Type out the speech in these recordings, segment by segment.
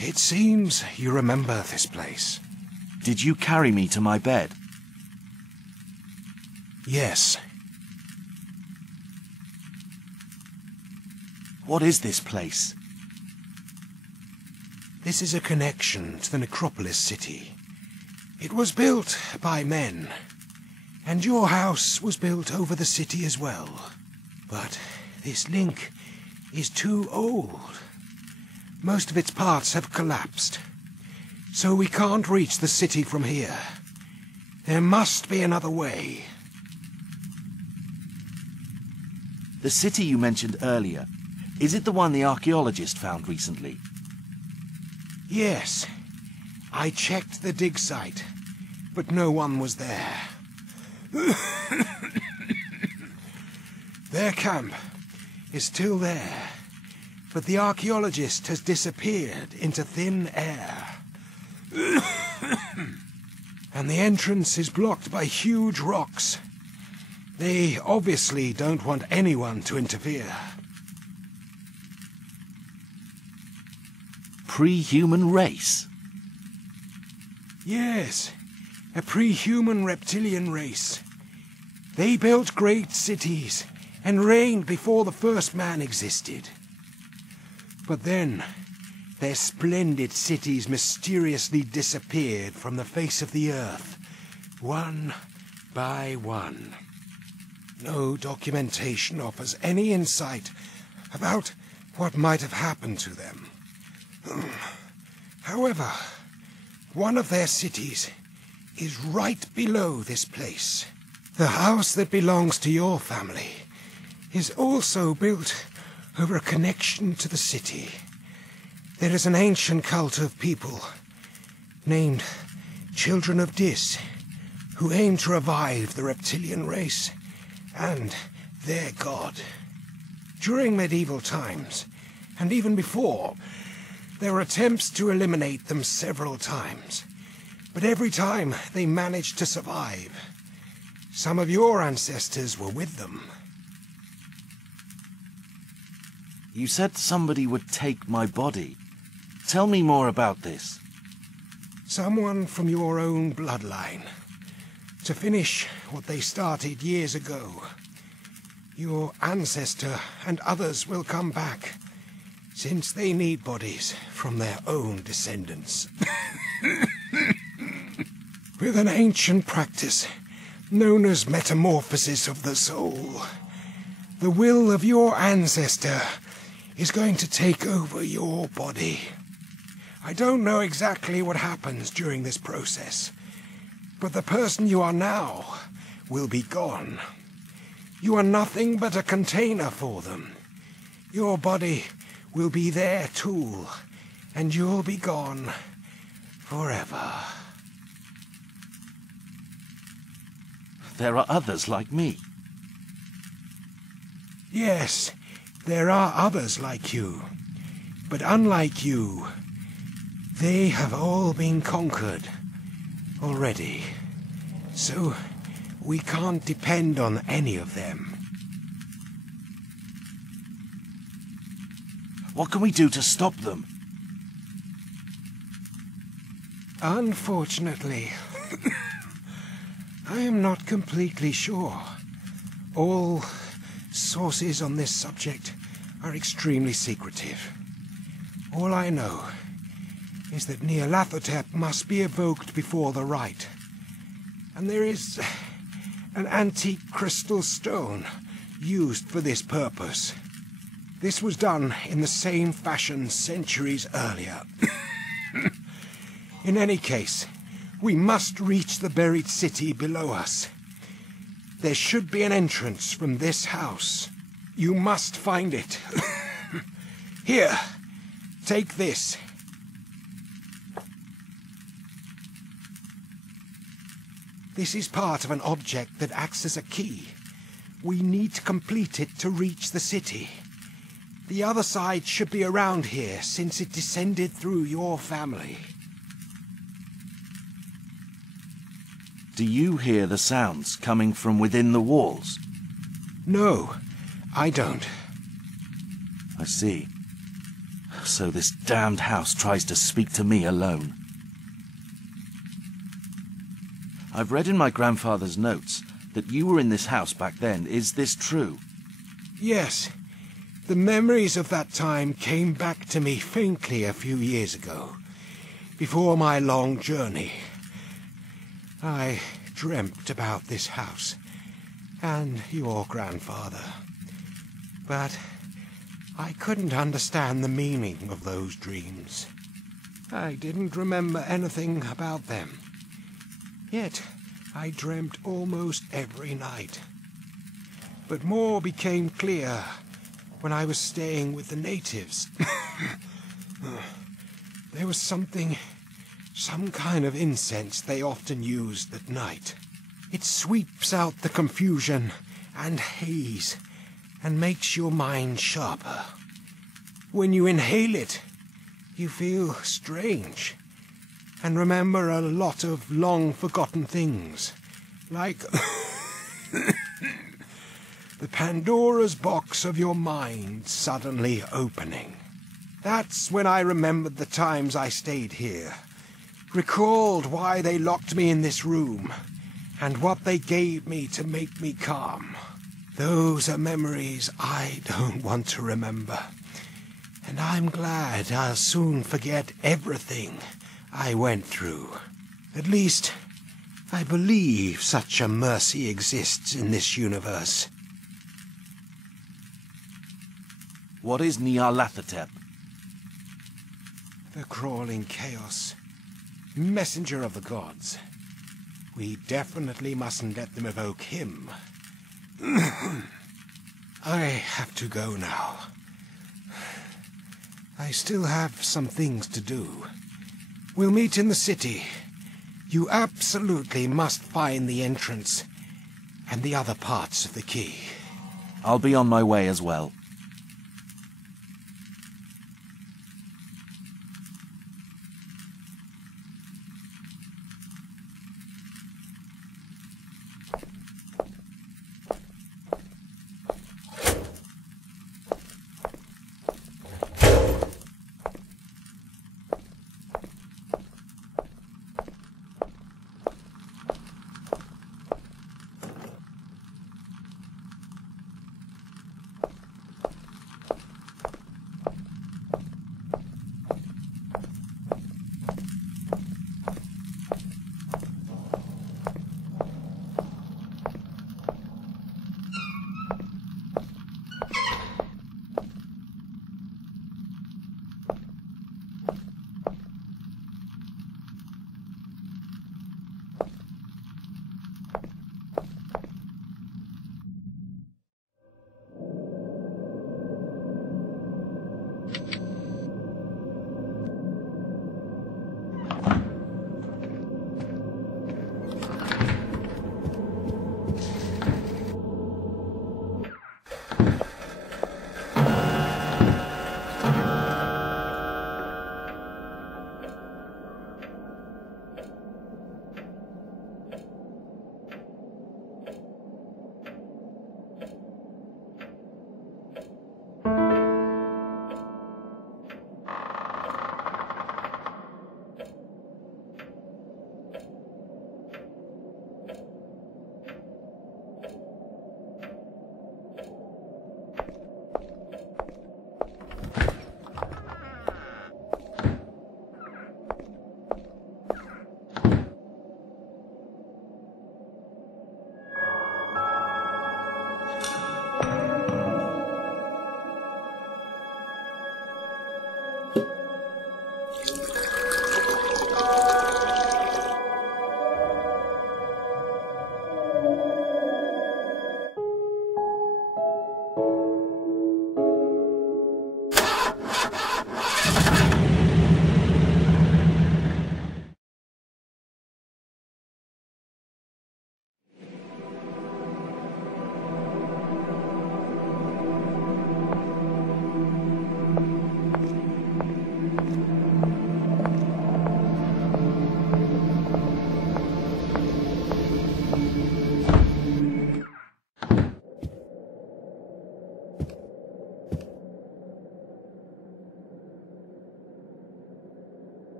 It seems you remember this place. Did you carry me to my bed? Yes. What is this place? This is a connection to the necropolis city. It was built by men, and your house was built over the city as well. But this link is too old. Most of its parts have collapsed, so we can't reach the city from here. There must be another way. The city you mentioned earlier, is it the one the archaeologist found recently? Yes. I checked the dig site, but no one was there. Their camp is still there, but the archaeologist has disappeared into thin air. And the entrance is blocked by huge rocks. They obviously don't want anyone to interfere. Pre-human race? Yes, a pre-human reptilian race. They built great cities and reigned before the first man existed. But then, their splendid cities mysteriously disappeared from the face of the earth, one by one. No documentation offers any insight about what might have happened to them. However, one of their cities is right below this place. The house that belongs to your family is also built over a connection to the city. There is an ancient cult of people named Children of Dis who aim to revive the reptilian race and their god. During medieval times, and even before, there were attempts to eliminate them several times, but every time they managed to survive. Some of your ancestors were with them. You said somebody would take my body. Tell me more about this. Someone from your own bloodline. To finish what they started years ago. Your ancestor and others will come back, since they need bodies from their own descendants. With an ancient practice known as metamorphosis of the soul, the will of your ancestor is going to take over your body. I don't know exactly what happens during this process, but the person you are now will be gone. You are nothing but a container for them. Your body will be their tool, and you'll be gone forever. There are others like me. Yes, there are others like you. But unlike you, they have all been conquered already. So we can't depend on any of them. What can we do to stop them? Unfortunately, I am not completely sure. All sources on this subject are extremely secretive. All I know is that Nyarlathotep must be evoked before the rite. And there is an antique crystal stone used for this purpose. This was done in the same fashion centuries earlier. In any case, we must reach the buried city below us. There should be an entrance from this house. You must find it. Here, take this. This is part of an object that acts as a key. We need to complete it to reach the city. The other side should be around here, since it descended through your family. Do you hear the sounds coming from within the walls? No, I don't. I see. So this damned house tries to speak to me alone. I've read in my grandfather's notes that you were in this house back then. Is this true? Yes. The memories of that time came back to me faintly a few years ago, before my long journey. I dreamt about this house and your grandfather, but I couldn't understand the meaning of those dreams. I didn't remember anything about them. Yet I dreamt almost every night. But more became clear when I was staying with the natives. There was some kind of incense they often used at night. It sweeps out the confusion and haze and makes your mind sharper. When you inhale it, you feel strange and remember a lot of long-forgotten things, like the Pandora's box of your mind suddenly opening. That's when I remembered the times I stayed here, recalled why they locked me in this room, and what they gave me to make me calm. Those are memories I don't want to remember, and I'm glad I'll soon forget everything I went through. At least, I believe such a mercy exists in this universe. What is Nyarlathotep? The crawling chaos. Messenger of the gods. We definitely mustn't let them evoke him. I have to go now. I still have some things to do. We'll meet in the city. You absolutely must find the entrance and the other parts of the key. I'll be on my way as well.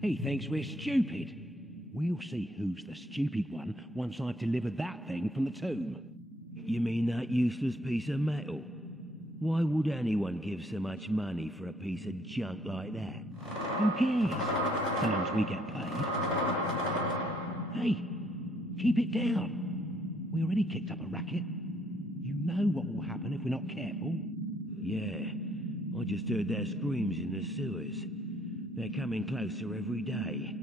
He thinks we're stupid. We'll see who's the stupid one once I've delivered that thing from the tomb. You mean that useless piece of metal? Why would anyone give so much money for a piece of junk like that? Who cares? So long as we get paid. Hey, keep it down. We already kicked up a racket. You know what will happen if we're not careful. Yeah, I just heard their screams in the sewers. They're coming closer every day.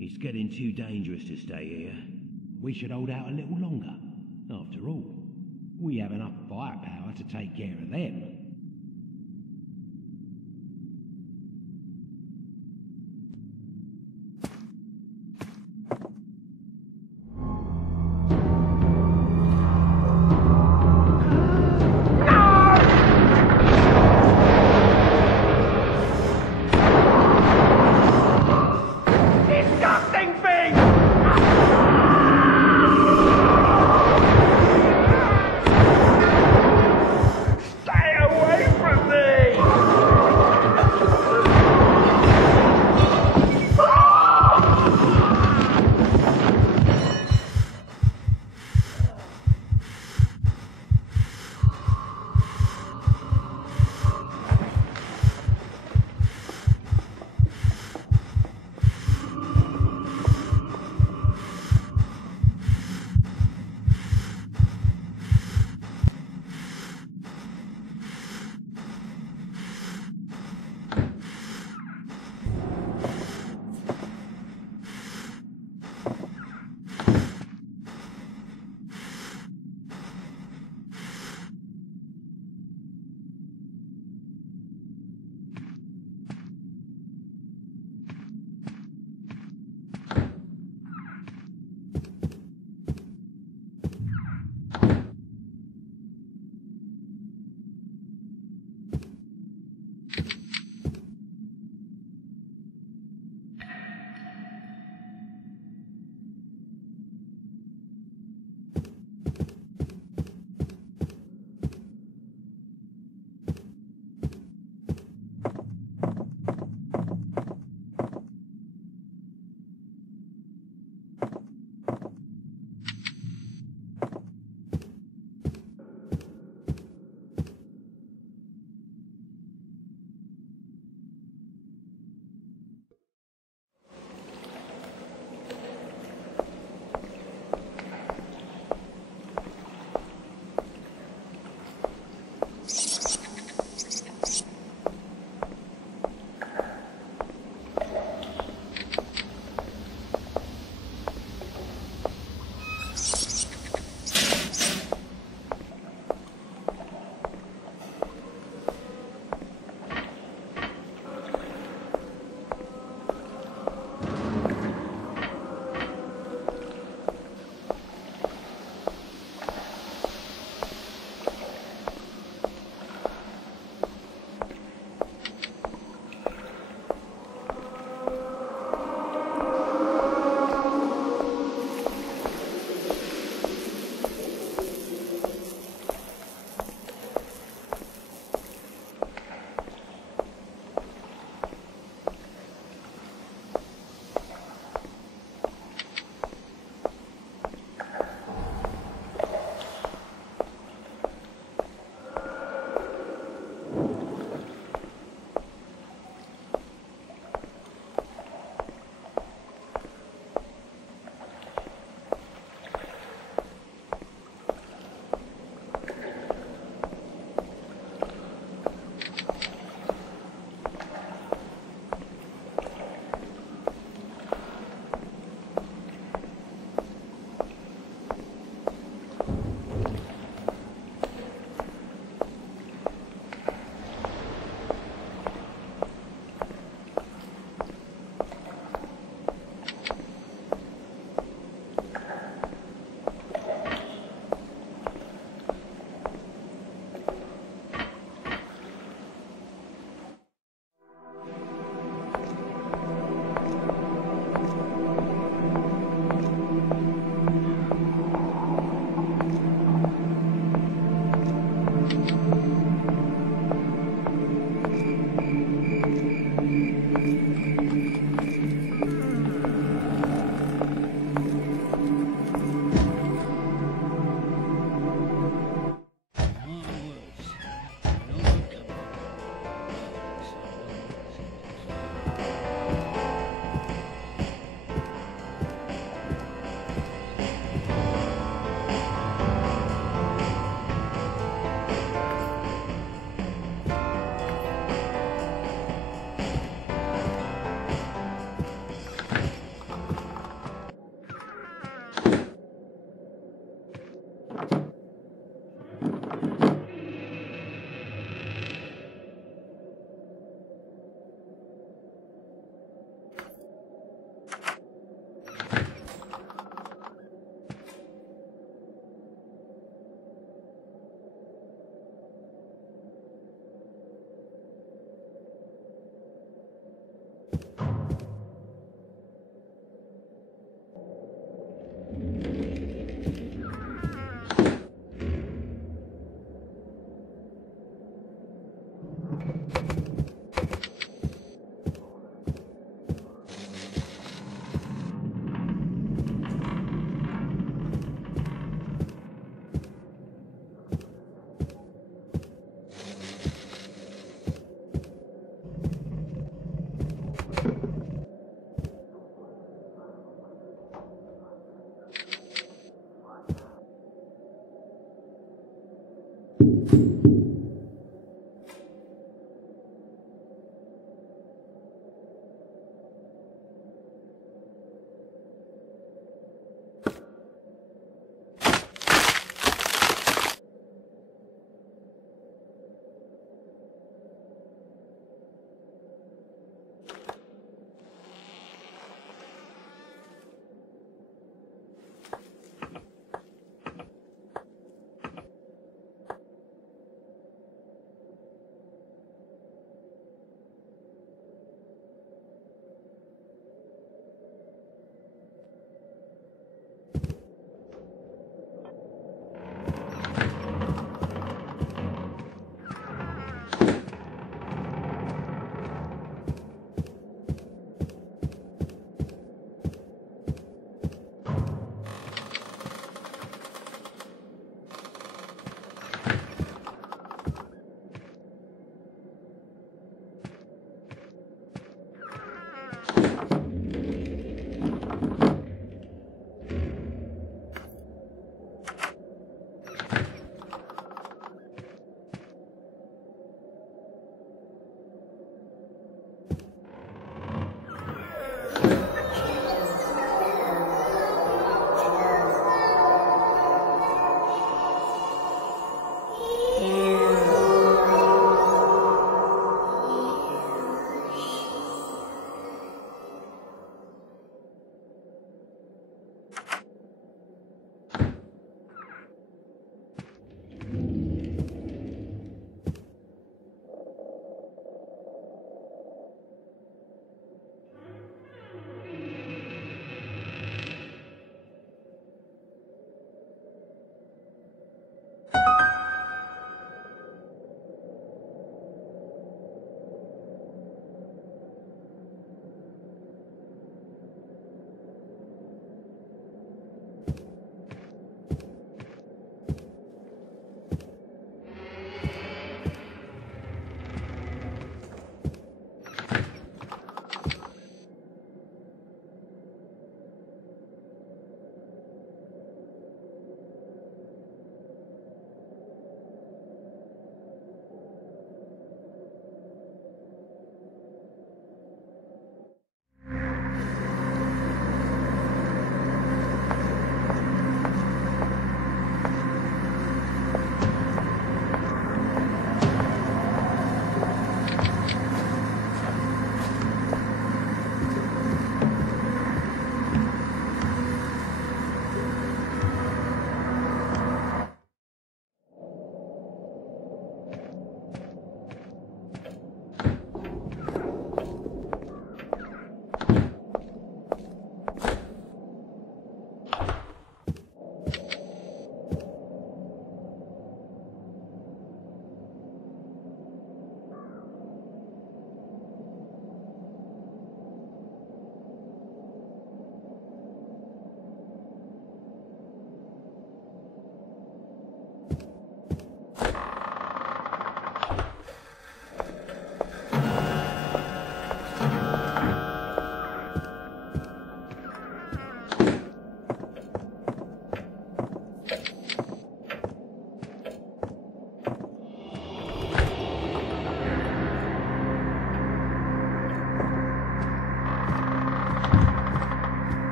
It's getting too dangerous to stay here. We should hold out a little longer. After all, we have enough firepower to take care of them. Stay away!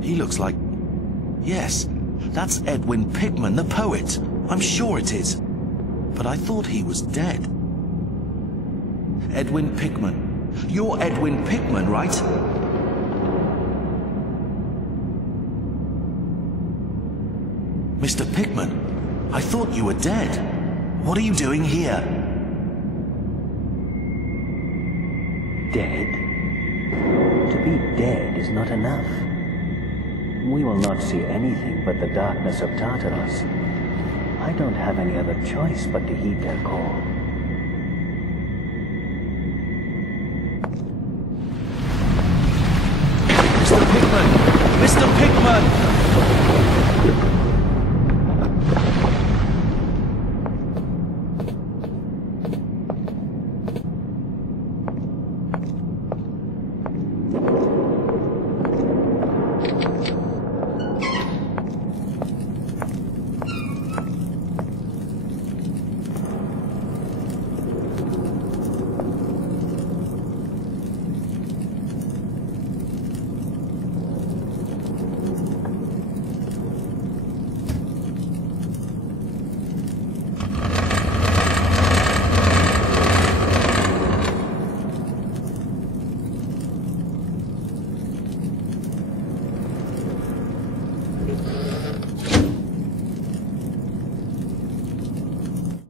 He looks like... Yes, that's Edwin Pigman, the poet. I'm sure it is. But I thought he was dead. Edwin Pigman. You're Edwin Pigman, right? Mr. Pigman, I thought you were dead. What are you doing here? Dead? To be dead is not enough. We will not see anything but the darkness of Tartarus. I don't have any other choice but to heed their call. Mr. Pigman! Mr. Pigman!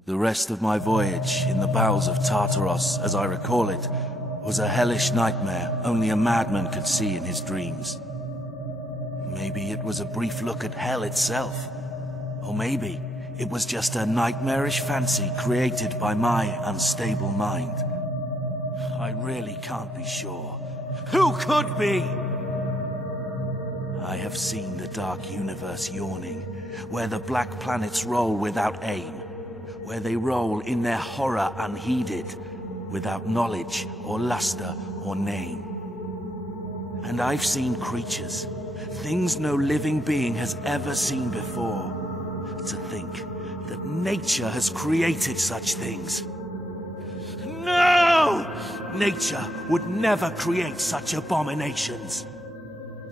The rest of my voyage in the bowels of Tartaros, as I recall it, was a hellish nightmare only a madman could see in his dreams. Maybe it was a brief look at hell itself. Or maybe it was just a nightmarish fancy created by my unstable mind. I really can't be sure. Who could be? I have seen the dark universe yawning, where the black planets roll without aim, where they roll in their horror unheeded, without knowledge or luster or name. And I've seen creatures, things no living being has ever seen before. To think that nature has created such things. No! Nature would never create such abominations.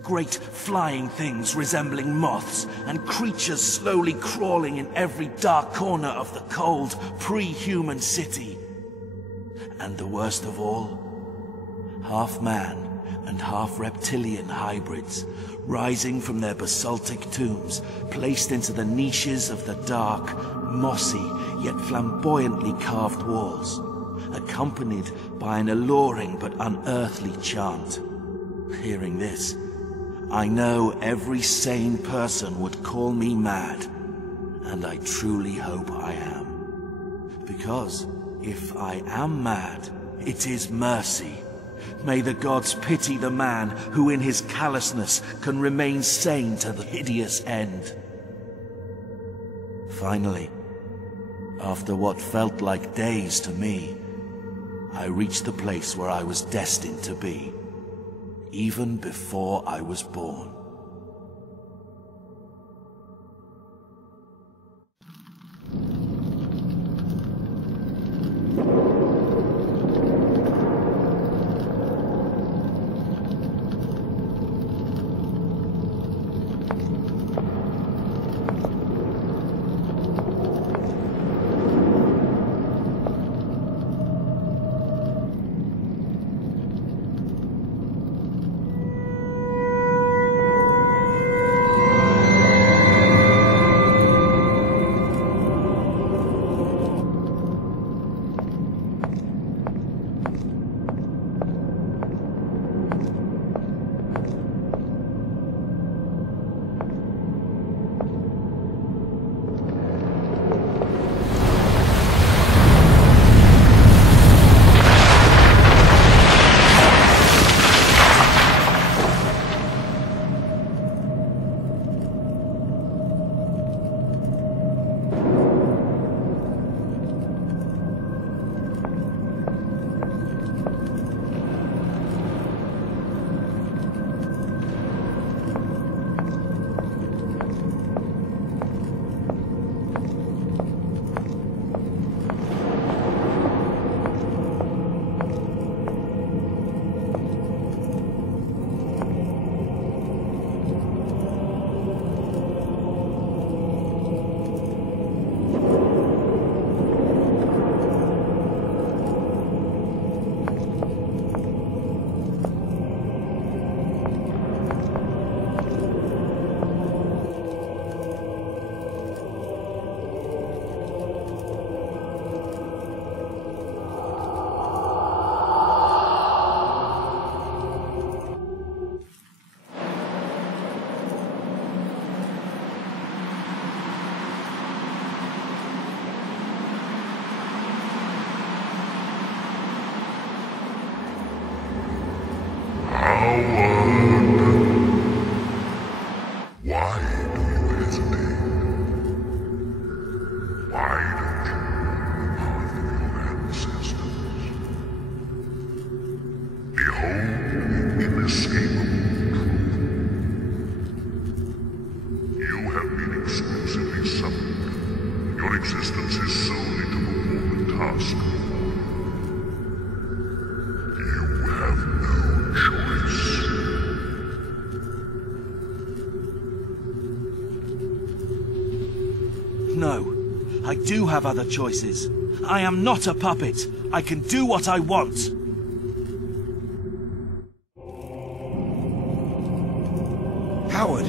Great flying things resembling moths, and creatures slowly crawling in every dark corner of the cold, pre-human city. And the worst of all, half man and half reptilian hybrids, rising from their basaltic tombs, placed into the niches of the dark, mossy, yet flamboyantly carved walls, accompanied by an alluring but unearthly chant. Hearing this, I know every sane person would call me mad, and I truly hope I am. Because if I am mad, it is mercy. May the gods pity the man who in his callousness can remain sane to the hideous end. Finally, after what felt like days to me, I reached the place where I was destined to be. Even before I was born. I do have other choices. I am not a puppet. I can do what I want. Howard,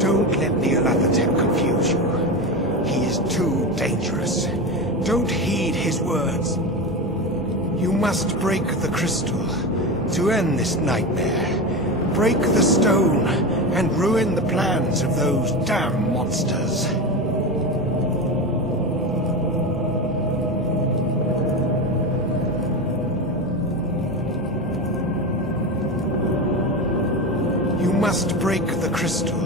don't let Nyarlathotep confuse you. He is too dangerous. Don't heed his words. You must break the crystal to end this nightmare. Break the stone and ruin the plans of those damn monsters. You must break the crystal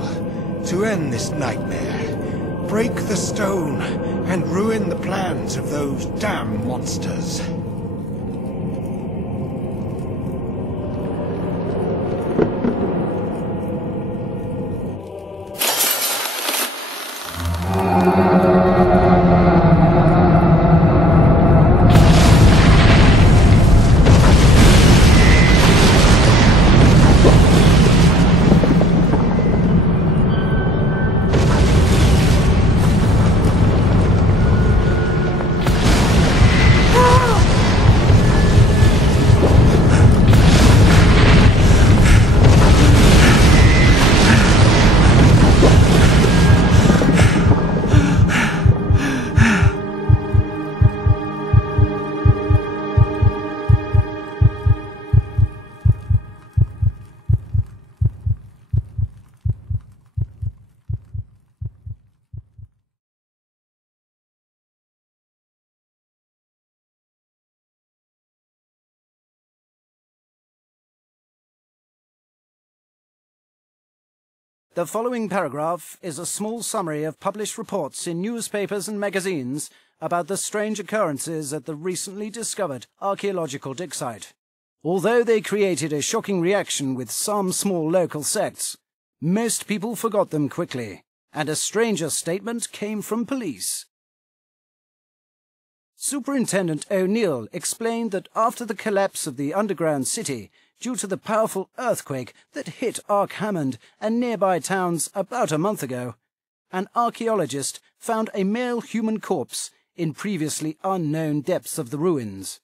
to end this nightmare. Break the stone and ruin the plans of those damn monsters. The following paragraph is a small summary of published reports in newspapers and magazines about the strange occurrences at the recently discovered archaeological dig site. Although they created a shocking reaction with some small local sects, most people forgot them quickly, and a stranger statement came from police. Superintendent O'Neill explained that after the collapse of the underground city, due to the powerful earthquake that hit Ark Hammond and nearby towns about a month ago, an archaeologist found a male human corpse in previously unknown depths of the ruins.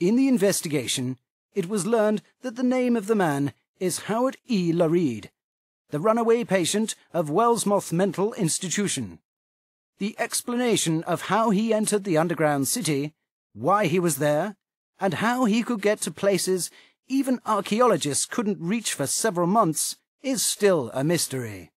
In the investigation, it was learned that the name of the man is Howard E. Lareed, the runaway patient of Wellsmoth Mental Institution. The explanation of how he entered the underground city, why he was there, and how he could get to places even archaeologists couldn't reach for several months is still a mystery.